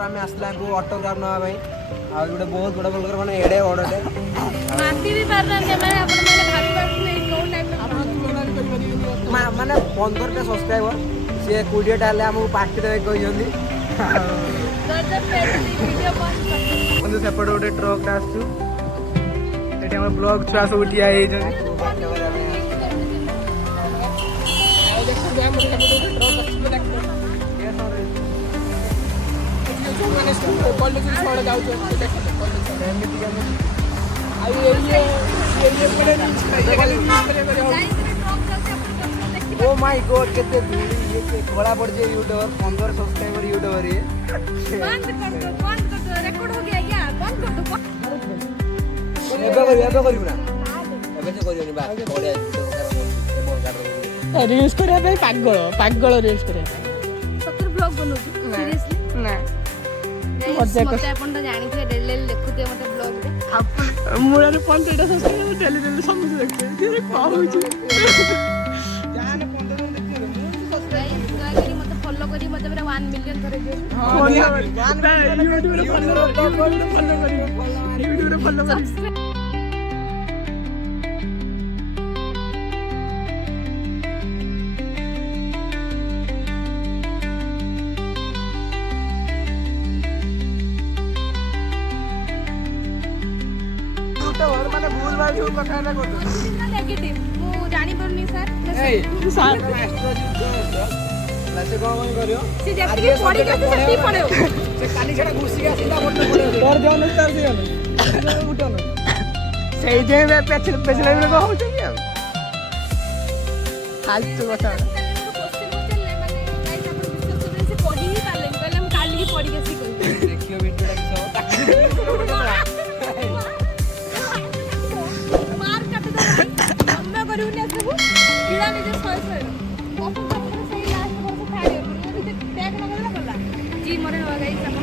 आम आसला ऑटोग्राफ ना गोटे बहुत बड़ा बोल मैंने एडे बड़े माने 15टा सब्सक्राइबर सी 20टा आमको पार्टी देवे कहते सेपटे गोटे ट्रक आसू ब्लॉग छुआ सब ठिया ओ माय गॉड केते धूली ये घोड़ा पड़ जे यूट्यूबर 15 सब्सक्राइबर यूट्यूबर ये बंद कर दो रिकॉर्ड हो गया यार बंद कर दो एबे करिबना एबे से करियोनी बा बढ़िया रील्स करिया पे पागल रील्स करिया सतर ब्लॉग बनो सीरियसली ना मते अपन तो जानि थे डेली देखुते मते ब्लॉग रे मुरारे 15टा सब्सक्राइबर डेली समझ देखते फिर कहू मते फॉलो करी मते 1 मिलियन करे दियो फॉलो करी माने भूल भाल जो कथा ना कर नेगेटिव मु जानि परनी सर सर लासे कोन करियो से जति पड़ी के सेती पड़े से काली छडा घुसी आ सीधा फोटो पड़े कर दियो तार दियो उठो सेई जे में पेछले में कहू छी आ फालतू कथा देखियो वीडियो सब जी मरे होगा गाइस अपन